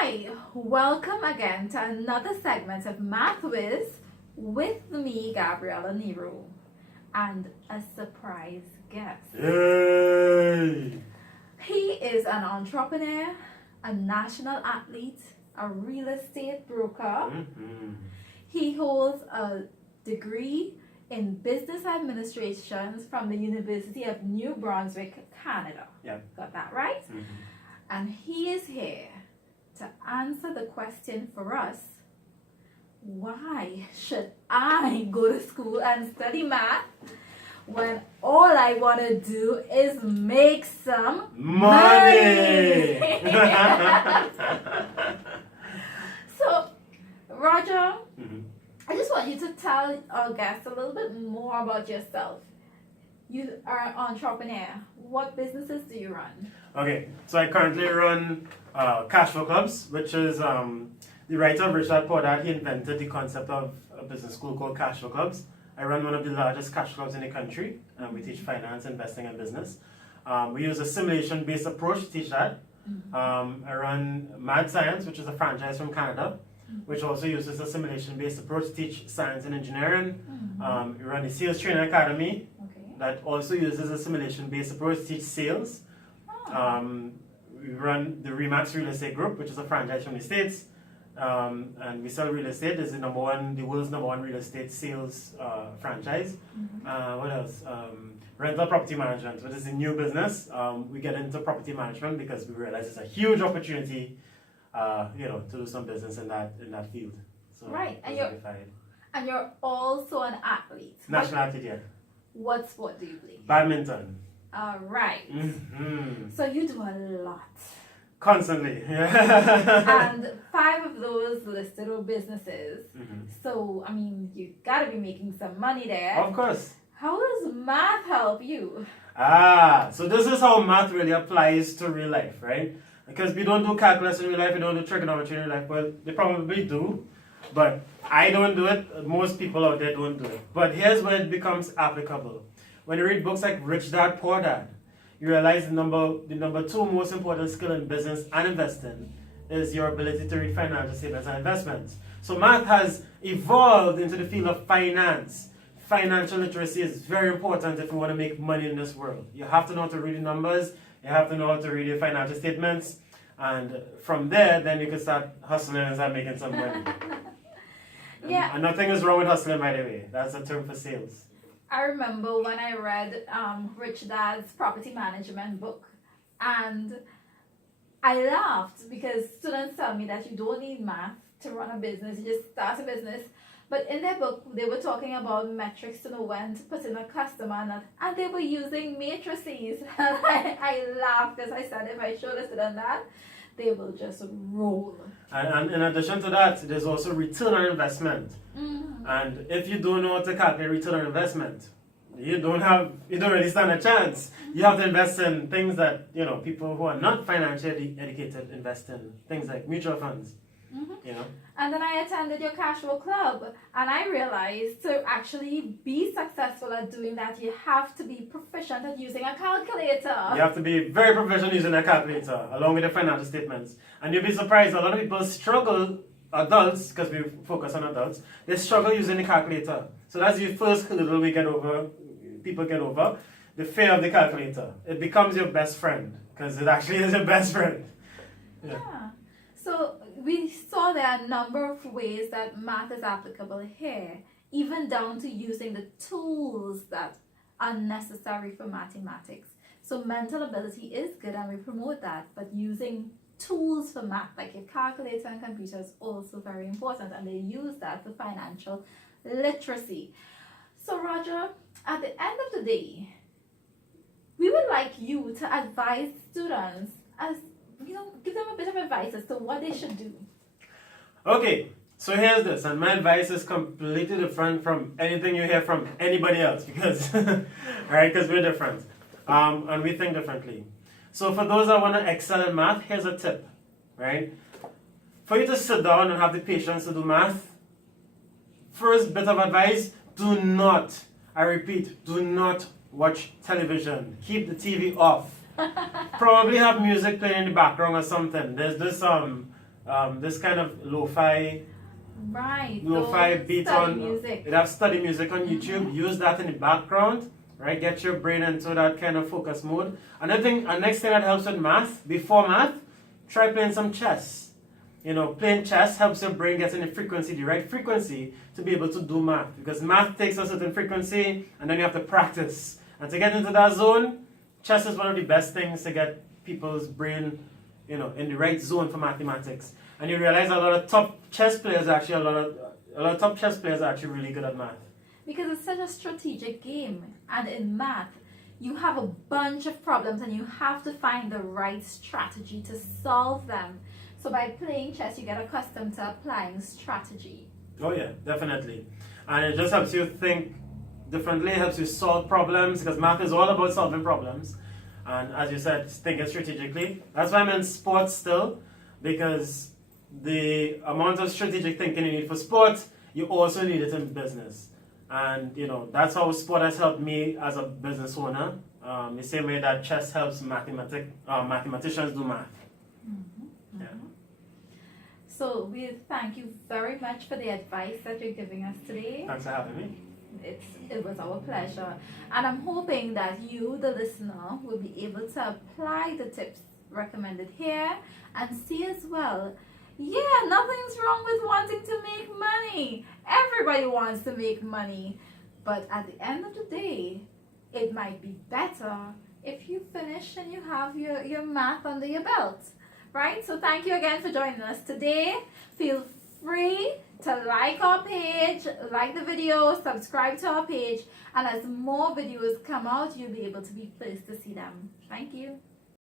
Hi, welcome again to another segment of Math Whizz with me, Gabriella Nero, and a surprise guest. Yay! He is an entrepreneur, a national athlete, a real estate broker. He holds a degree in business administration from the University of New Brunswick, Canada. Yep. Got that right? And he is here to answer the question for us, why should I go to school and study math when all I want to do is make some Money! So, Roger, I just want you to tell our guests a little bit more about yourself. You are an entrepreneur. What businesses do you run? Okay, so I currently run Cash Flow Clubs, which is the writer of Richard Poddard. He invented the concept of a business school called Cash Flow Clubs. I run one of the largest cash clubs in the country, and we teach finance, investing, and business. We use a simulation-based approach to teach that. I run Mad Science, which is a franchise from Canada, which also uses a simulation-based approach to teach science and engineering. We run the Sales Training Academy, that also uses a simulation-based approach to teach sales. We run the Remax Real Estate Group, which is a franchise from the States. And we sell real estate. It's the world's number one real estate sales franchise. What else? Rental property management, which is a new business. We get into property management because we realize it's a huge opportunity, to do some business in that field. So right, and you're also an athlete. National athlete, yeah. What sport do you play? Badminton. All right. So you do a lot. Constantly. And 5 of those listed are businesses. So, I mean, you got to be making some money there. Of course. How does math help you? So this is how math really applies to real life, right? Because we don't do calculus in real life, we don't do trigonometry in real life. Well, they probably do, but I don't do it. Most people out there don't do it. But here's where it becomes applicable. When you read books like Rich Dad, Poor Dad, you realize the number 2 most important skill in business and investing is your ability to read financial statements and investments. So math has evolved into the field of finance. Financial literacy is very important if you want to make money in this world. You have to know how to read the numbers, you have to know how to read your financial statements, and from there, then you can start hustling and start making some money. Yeah. And nothing is wrong with hustling, by the way. That's a term for sales. I remember when I read Rich Dad's property management book, and I laughed because students tell me that you don't need math to run a business, you just start a business. But in their book, they were talking about metrics to know when to put in a customer, and they were using matrices. And I laughed because I said, if I showed a student that, they will just roll. And in addition to that, there's also return on investment. And if you don't know how to calculate return on investment, you don't really stand a chance. You have to invest in things that people who are not financially educated invest in, things like mutual funds. And then I attended your cash flow club, and I realized to actually be successful at doing that, you have to be proficient at using a calculator. You have to be very proficient using a calculator along with the financial statements. And you'll be surprised, a lot of people struggle, adults, because we focus on adults, they struggle using the calculator. So that's the first hurdle people get over, the fear of the calculator. It becomes your best friend, because it actually is your best friend. Yeah. So we saw there are a number of ways that math is applicable here, even down to using the tools that are necessary for mathematics. So mental ability is good and we promote that, but using tools for math like your calculator and computer is also very important, and they use that for financial literacy. So Roger, at the end of the day, we would like you to advise students give them a bit of advice as to what they should do. Okay, so here's this, and my advice is completely different from anything you hear from anybody else because, because we're different, and we think differently. So for those that want to excel in math, here's a tip, right? For you to sit down and have the patience to do math, first bit of advice, do not, I repeat, do not watch television. Keep the TV off. Probably have music playing in the background or something. There's this this kind of lo-fi Right. lo-fi Those beat study on music. it have study music on YouTube. Use that in the background, right? Get your brain into that kind of focus mode. Another thing, next thing that helps with math, before math, try playing some chess. You know, playing chess helps your brain get in the right frequency to be able to do math. Because math takes a certain frequency and then you have to practice. And to get into that zone, chess is one of the best things to get people's brain, you know, in the right zone for mathematics. And you realize a lot of top chess players are actually a lot of top chess players are actually really good at math. Because it's such a strategic game. And in math, you have a bunch of problems and you have to find the right strategy to solve them. So by playing chess, you get accustomed to applying strategy. Oh yeah, definitely. And it just helps you think differently, helps you solve problems, because math is all about solving problems. And as you said, thinking strategically. That's why I'm in sports still, because the amount of strategic thinking you need for sports, you also need it in business. And you know, that's how sport has helped me as a business owner. The same way that chess helps mathematicians do math. Yeah. So we thank you very much for the advice that you're giving us today. Thanks for having me. It was our pleasure. And I'm hoping that you, the listener, will be able to apply the tips recommended here and see as well. Yeah, nothing's wrong with wanting to make money. Everybody wants to make money. But at the end of the day, it might be better if you finish and you have your math under your belt. Right? So thank you again for joining us today. Feel free to like our page, like the video, subscribe to our page, and as more videos come out, you'll be able to be pleased to see them. Thank you.